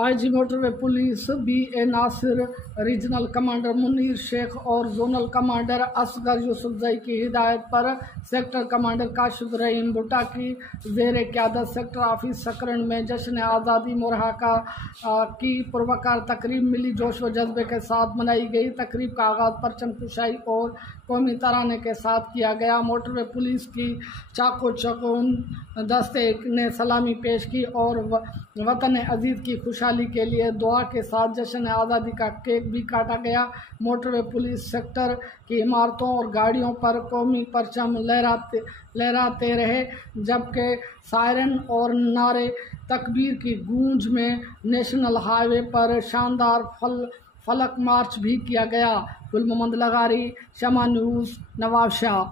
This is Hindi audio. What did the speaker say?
IG motorway police BA Nasir, regional commander Munir Sheikh और जोनल कमांडर असगर यूसुफजई की हिदायत पर सेक्टर कमांडर काशिफ रहीम भुट्टा की ज़ेर क़यादत सेक्टर ऑफिस सकरन में जश्न आज़ादी मुरहका की पुरवकार तकरीब मिली जोश व जज्बे के साथ मनाई गई। तकरीब का आगाज़ परचम कुशाई और कौमी तराने के साथ किया गया। मोटरवे पुलिस की चाको चौकून दस्ते ने सलामी पेश की और वतन अजीज़ की खुशहाली के लिए दुआ के साथ जश्न आज़ादी का केक भी काटा गया। मोटरवे पुलिस सेक्टर की इमारतों और गाड़ियों पर कौमी परचम लहराते रहे, जबकि सायरन और नारे तकबीर की गूंज में नेशनल हाईवे पर शानदार फलक मार्च भी किया गया। गुल मोहम्मद लगारी, शमा न्यूज़, नवाबशाह।